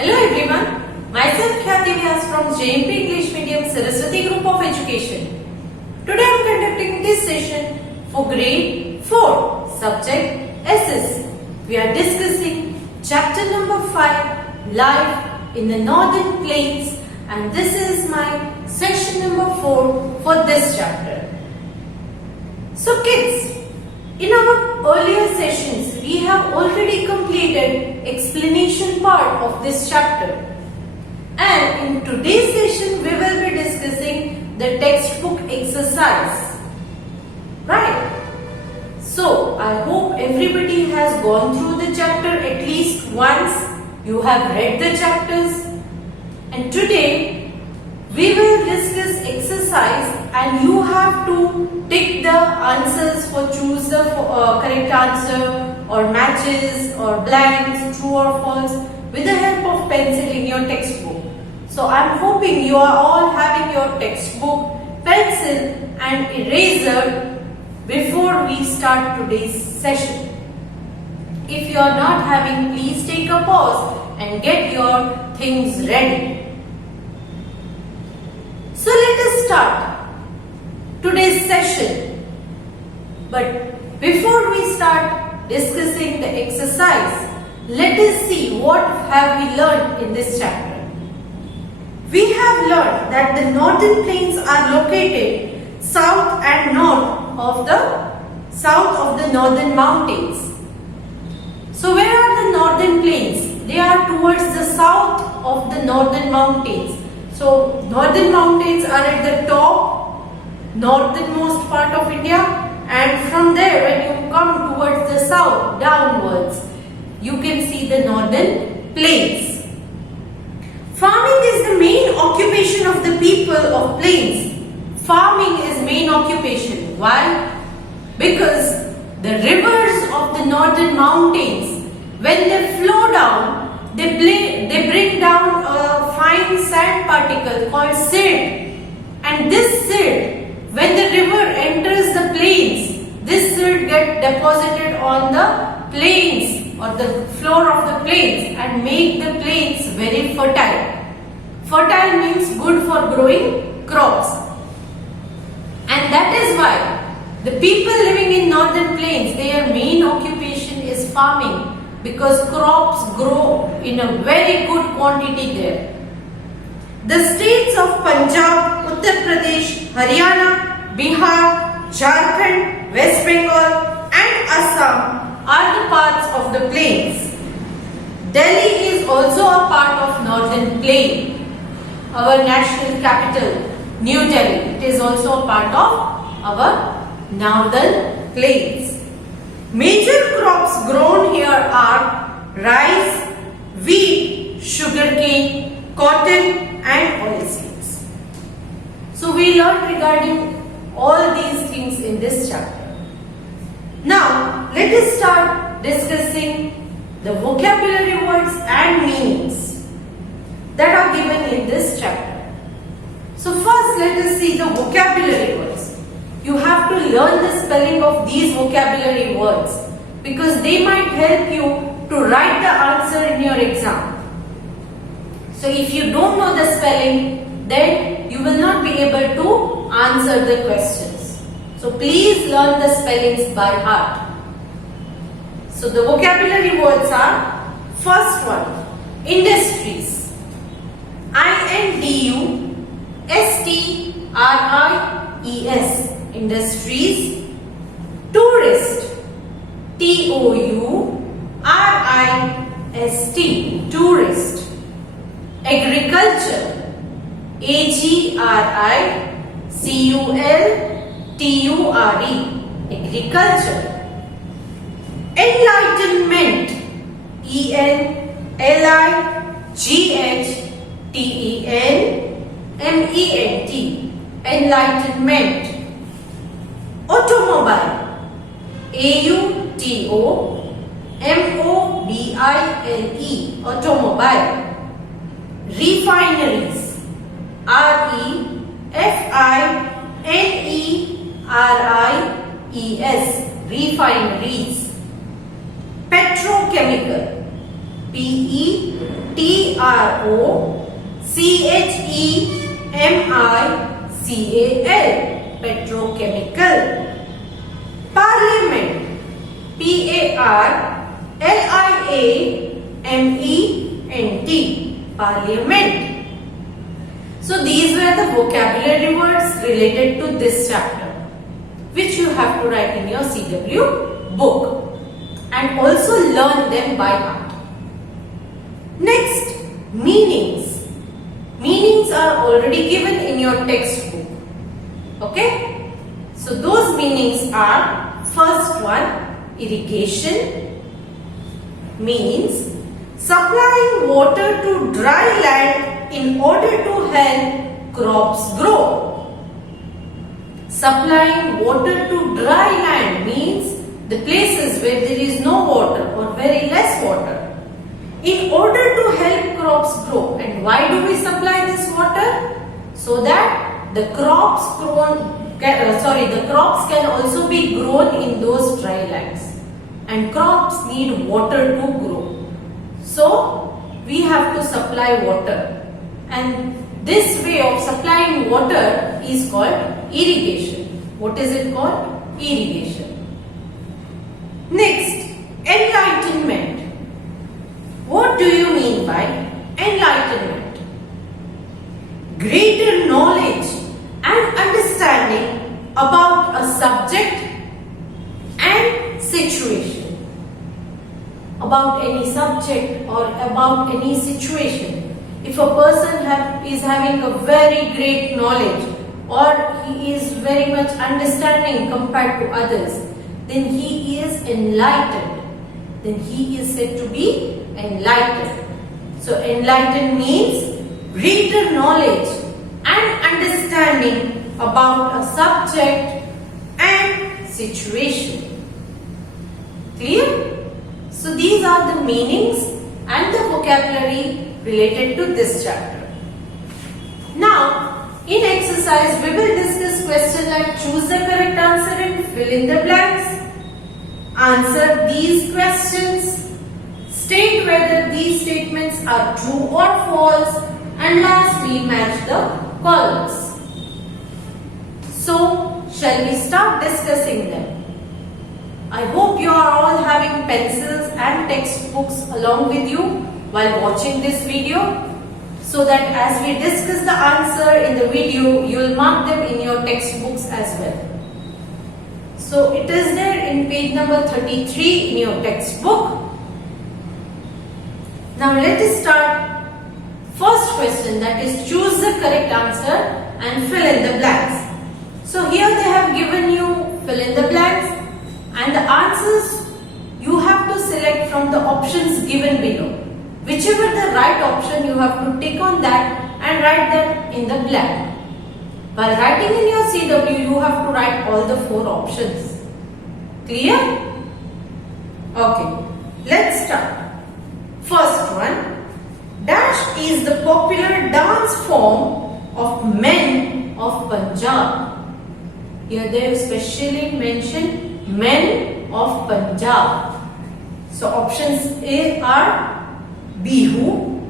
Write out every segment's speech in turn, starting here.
Hello everyone, myself Khyati Vyas from JMP English Medium Saraswati Group of Education. Today I am conducting this session for grade 4, subject SS. We are discussing chapter number 5, Life in the Northern Plains, and this is my session number 4 for this chapter. So kids, in our earlier sessions, we have already completed explanation part of this chapter. And in today's session, we will be discussing the textbook exercise. Right? So, I hope everybody has gone through the chapter at least once. You have read the chapters. And today, we will discuss exercise and you have to tick the answers for choose the correct answer or matches or blanks, true or false with the help of pencil in your textbook. So I am hoping you are all having your textbook, pencil and eraser before we start today's session. If you are not having, please take a pause and get your things ready. So let us start today's session. But before we start discussing the exercise, let us see what have we learned in this chapter. We have learned that the northern plains are located south and north of the northern mountains. So where are the northern plains? They are towards the south of the northern mountains. So northern mountains are at the top, northernmost part of India, and from there when you come towards the south, downwards, you can see the northern plains. Farming is the main occupation of the people of plains. Farming is main occupation. Why? Because the rivers of the northern mountains, when they flow down, they bring down a fine sand particle called silt, and this silt, when the river enters the plains, this silt gets deposited on the plains or the floor of the plains and make the plains very fertile. Fertile means good for growing crops, and that is why the people living in northern plains, their main occupation is farming, because crops grow in a very good quantity there. The states of Punjab, Uttar Pradesh, Haryana, Bihar, Jharkhand, West Bengal and Assam are the parts of the plains. Delhi is also a part of northern plain. Our national capital, New Delhi, it is also a part of our northern plains. Major crops grown here are rice, wheat, sugarcane, cotton and oilseeds. So we learned regarding all these things in this chapter. Now let us start discussing the vocabulary words and meanings that are given in this chapter. So first let us see the vocabulary words. You have to learn the spelling of these vocabulary words because they might help you to write the answer in your exam. So if you don't know the spelling, then you will not be able to answer the questions. So please learn the spellings by heart. So the vocabulary words are, first one, industries. I-N-D-U-S-T-R-I-E-S. Industries. Tourist. T-O-U-R-I-S-T. Tourist. Agriculture. A-G-R-I-C-U-L-T-U-R-E. Agriculture. Enlightenment. E-N-L-I-G-H-T-E-N-M-E-N-T. Enlightenment. Automobile. A-U-T-O-M-O-B-I-L-E. Automobile. Refineries. R-E-F-I-N-E-R-I-E-S. Refineries. Petrochemical. P-E-T-R-O-C-H-E-M-I-C-A-L, petrochemical. Parliament, P-A-R-L-I-A-M-E-N-T, parliament. So these were the vocabulary words related to this chapter, which you have to write in your CW book and also learn them by heart. Next, meanings. Meanings are already given in your textbook. Okay? So those meanings are, first one, irrigation means supplying water to dry land in order to help crops grow. Supplying water to dry land means the places where there is no water or very less water, in order to help crops grow. And why do we supply this water? So that the crops can also be grown in those dry lands, and crops need water to grow. So we have to supply water, and this way of supplying water is called irrigation. What is it called? Irrigation. Next, enlightenment. What do you mean by enlightenment? Greater knowledge and understanding about a subject and situation. About any subject or about any situation. If a person is having a very great knowledge or he is very much understanding compared to others, then he is enlightened. Then he is said to be enlightened. So enlightened means greater knowledge and understanding about a subject and situation. Clear? So these are the meanings and the vocabulary related to this chapter. Now, in exercise, we will discuss questions like choose the correct answer and fill in the blanks. Answer these questions. State whether these statements are true or false, and lastly match the columns. So, shall we start discussing them? I hope you are all having pencils and textbooks along with you while watching this video, so that as we discuss the answer in the video, you will mark them in your textbooks as well. So it is there in page number 33 in your textbook. Now let us start. First question, that is choose the correct answer and fill in the blanks. So here they have given you fill in the blanks, and the answers you have to select from the options given below. Whichever the right option, you have to tick on that and write them in the blank. While writing in your CW, you have to write all the 4 options. Clear? Okay, let's start. First one, dash is the popular dance form of men of Punjab. Here they have specially mentioned men of Punjab. So options A are Bihu,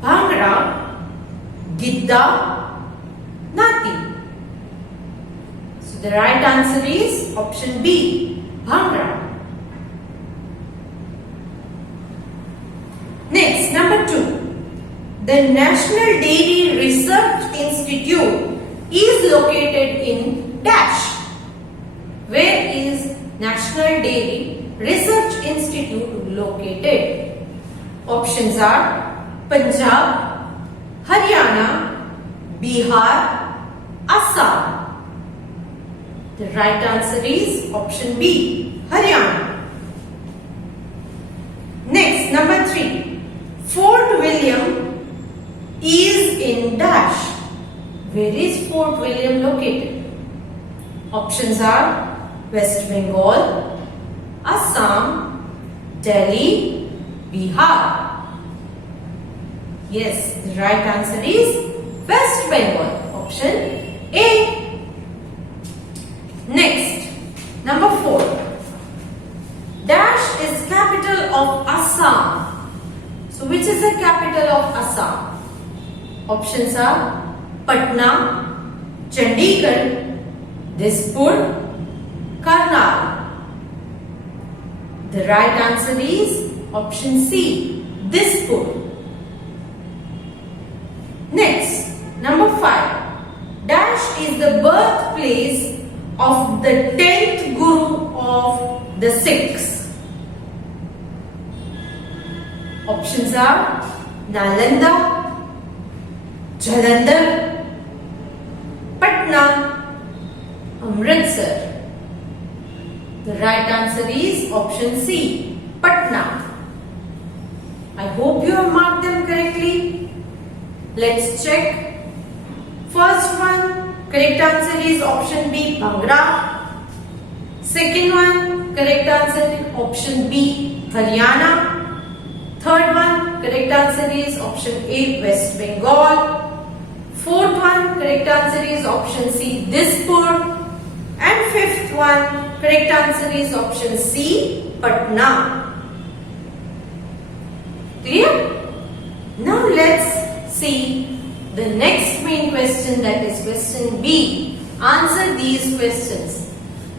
Bhangra, Gidda, Nati. So the right answer is option B, Bhangra. Next, number 2. The National Dairy Research Institute is located in dash. Where is National Dairy Research Institute located? Options are Punjab, Haryana, Bihar, Assam. The right answer is option B, Haryana. Next, number 3. Fort William is in dash. Where is Fort William located? Options are West Bengal, Assam, Delhi, Bihar. Yes, the right answer is West Bengal. Option A. Next, number 4. Dash is capital of Assam. of Assam? Options are Patna, Chandigarh, Dispur, Karnal. The right answer is option C, Dispur. Next, number 5. Dash is the birthplace of the 10th Guru of the Sikhs. Options are Nalanda, Jalandhar, Patna, Amritsar. The right answer is option C, Patna. I hope you have marked them correctly. Let's check. First one, correct answer is option B, Bhangra. Second one, correct answer is option B, Haryana. Third one, correct answer is option A, West Bengal. Fourth one, correct answer is option C, Dispur. And fifth one, correct answer is option C, Patna. Clear? Now let's see the next main question, that is question B. Answer these questions.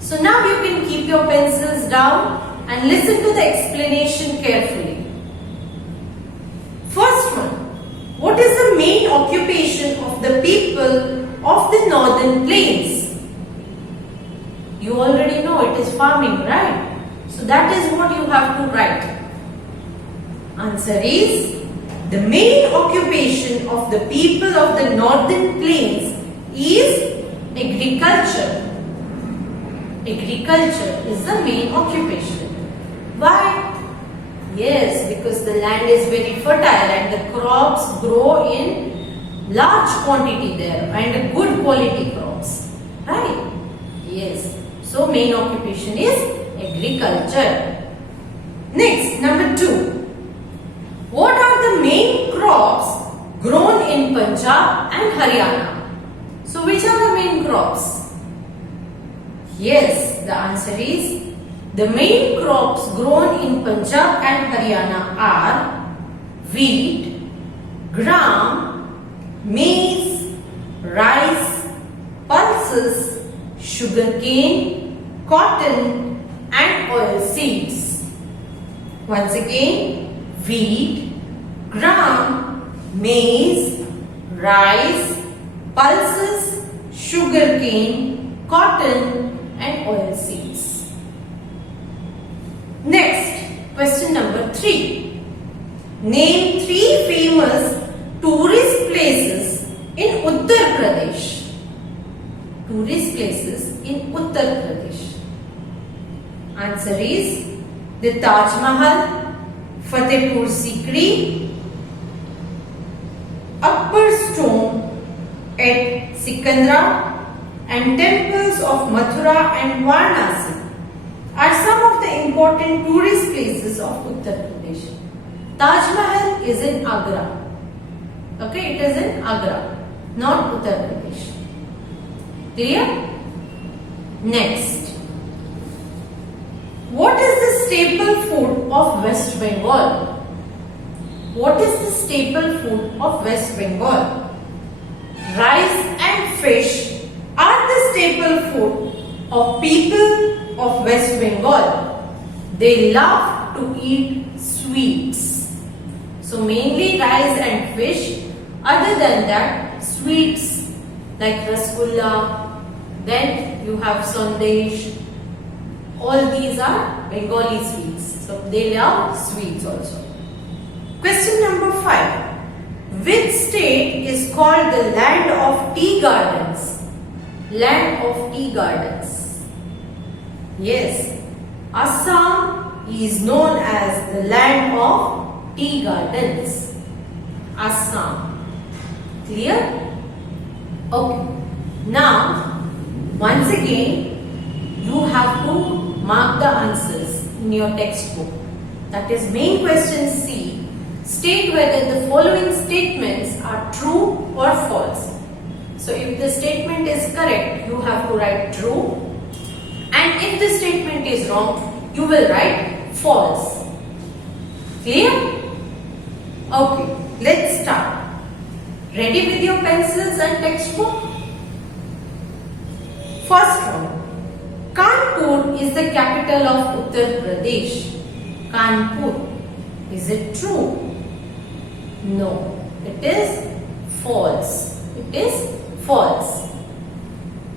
So now you can keep your pencils down and listen to the explanation carefully. First one, what is the main occupation of the people of the northern plains? You already know it is farming, right? So that is what you have to write. Answer is, the main occupation of the people of the northern plains is agriculture. Agriculture is the main occupation. Why? Yes, because the land is very fertile and the crops grow in large quantity there and good quality crops. Right? Yes. So main occupation is agriculture. Next, number 2. What are the main crops grown in Punjab and Haryana? So which are the main crops? Yes, the answer is the main crops grown in Punjab and Haryana are wheat, gram, maize, rice, pulses, sugarcane, cotton and oil seeds. Once again, wheat, gram, maize, rice, pulses, sugarcane, cotton and oil seeds. Next, question number 3. Name 3 famous tourist places in Uttar Pradesh. Tourist places in Uttar Pradesh. Answer is the Taj Mahal, Fatehpur Sikri, Upper Stone at Sikandra and temples of Mathura and Varanasi are some of the important tourist places of Uttar Pradesh. Taj Mahal is in Agra. Okay, it is in Agra, not Uttar Pradesh. Clear? Next. What is the staple food of West Bengal? What is the staple food of West Bengal? Rice and fish are the staple food of people of West Bengal. They love to eat sweets. So mainly rice and fish. Other than that, sweets like rasgulla, then you have sandesh. All these are Bengali sweets. So they love sweets also. Question number 5. Which state is called the land of tea gardens? Land of tea gardens. Yes, Assam is known as the land of tea gardens. Assam. Clear? Okay. Now, once again, you have to mark the answers in your textbook. That is main question C. State whether the following statements are true or false. So if the statement is correct, you have to write true. And if the statement is wrong, you will write false. Clear? Okay. let's start. Ready with your pencils and textbook? First one. Kanpur is the capital of Uttar Pradesh. Kanpur. Is it true? No. It is false. It is false.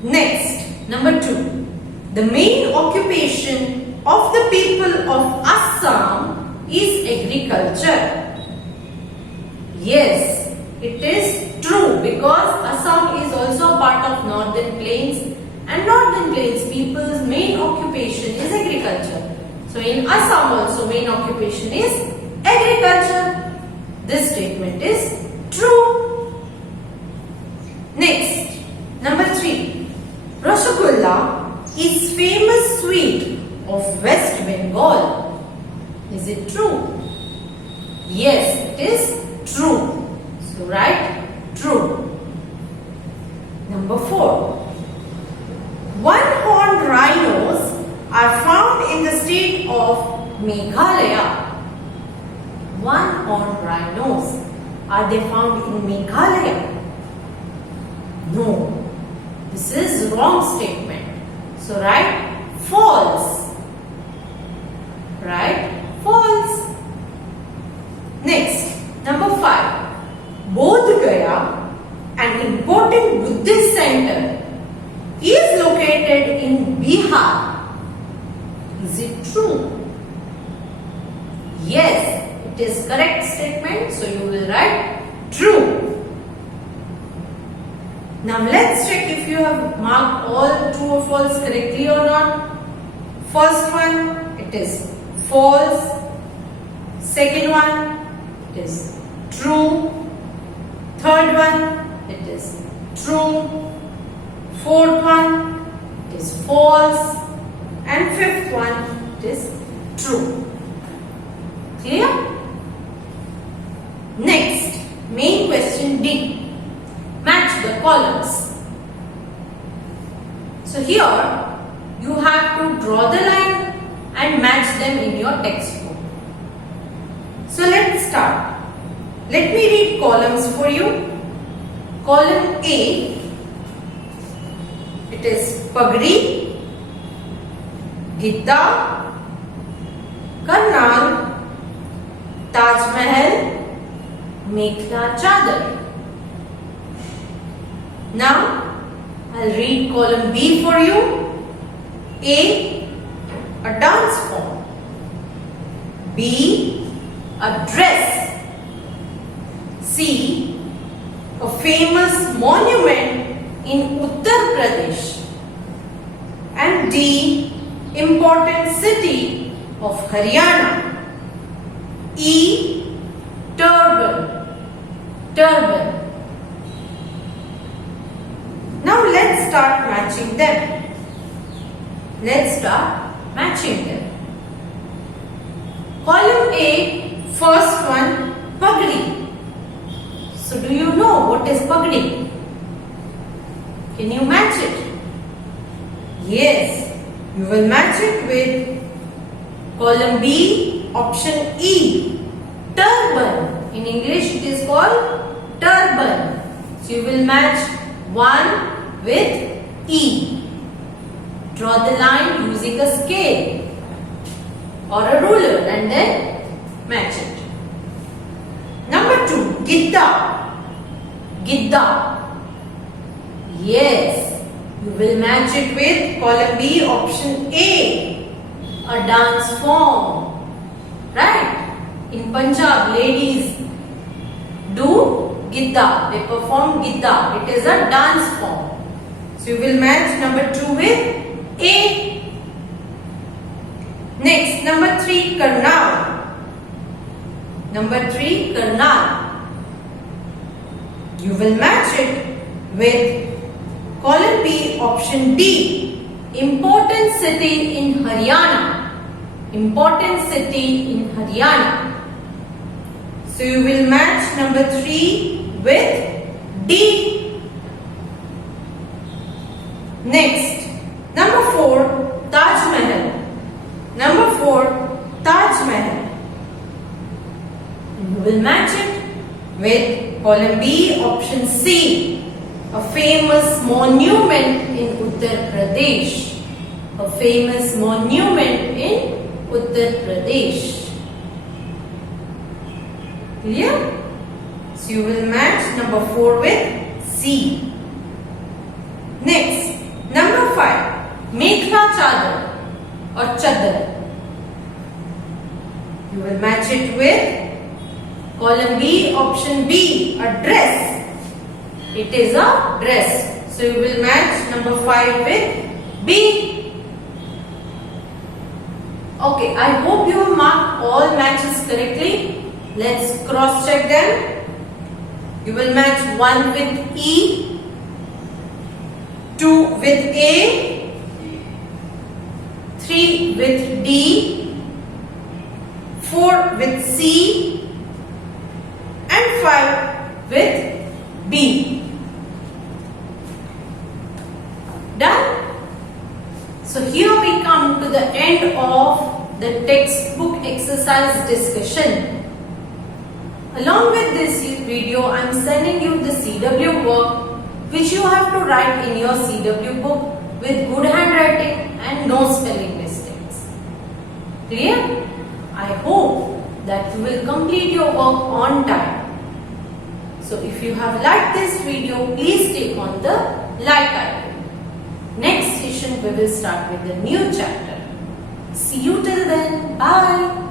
Next, number 2. The main occupation of the people of Assam is agriculture. Yes, it is true because Assam is also a part of Northern Plains, and Northern Plains people's main occupation is agriculture. So in Assam also main occupation is agriculture. This statement is true. Next, number 3. Rasgulla is famous sweet of West Bengal. Is it true? Yes, it is true. So write true. Number 4. One-horned rhinos are found in the state of Meghalaya. One-horned rhinos, are they found in Meghalaya? No, this is wrong statement. So write false. Write false. Next, number 5. Bodh Gaya, an important Buddhist center, is located in Bihar. Is it true? Yes, it is correct statement. So you will write true. Now let's check if you have marked all true or false correctly or not. First one, it is false. Second one, it is true. Third one, it is true. Fourth one, it is false. And fifth one, it is true. Clear? Next, main question D. Match the columns. So here, you have to draw the line and match them in your textbook. So let's start. Let me read columns for you. Column A, it is Pagri, Gidda, Karnal, Taj Mahal, Mekhla Chadar. Now, I'll read column B for you. A dance form. B, a dress. C, a famous monument in Uttar Pradesh. And D, important city of Haryana. E, turban. Turban. Now let's start matching them. Let's start matching them. Column A, first one, Pagri. So do you know what is Pagri? Can you match it? Yes, you will match it with column B, option E, turban. In English it is called turban. So you will match 1 with E. Draw the line using a scale or a ruler and then match it. Number 2, Gidda. Gidda. Yes, you will match it with column B, option A, a dance form. Right? In Punjab, ladies do Gidda. They perform Gidda. It is a dance form. So you will match number 2 with A. Next, number 3, Karnal. Number 3, Karnal. You will match it with column B, option D, important city in Haryana. Important city in Haryana. So you will match number 3 with D. Next, number 4, Taj Mahal. Number 4, Taj Mahal. You will match it with column B, option C, a famous monument in Uttar Pradesh. A famous monument in Uttar Pradesh. Clear? So you will match number 4 with C. Next, number 5, Mekhla Chadar or Chadar. You will match it with column B, option B, a dress. It is a dress. So you will match number 5 with B. Okay, I hope you have marked all matches correctly. Let's cross check them. You will match 1 with E, 2 with A, 3 with D, 4 with C, and 5 with B. Done? So here we come to the end of the textbook exercise discussion. Along with this video, I am sending you the CW work which you have to write in your CW book with good handwriting and no spelling mistakes. Clear? I hope that you will complete your work on time. So if you have liked this video, please click on the like icon. Next session we will start with the new chapter. See you till then. Bye.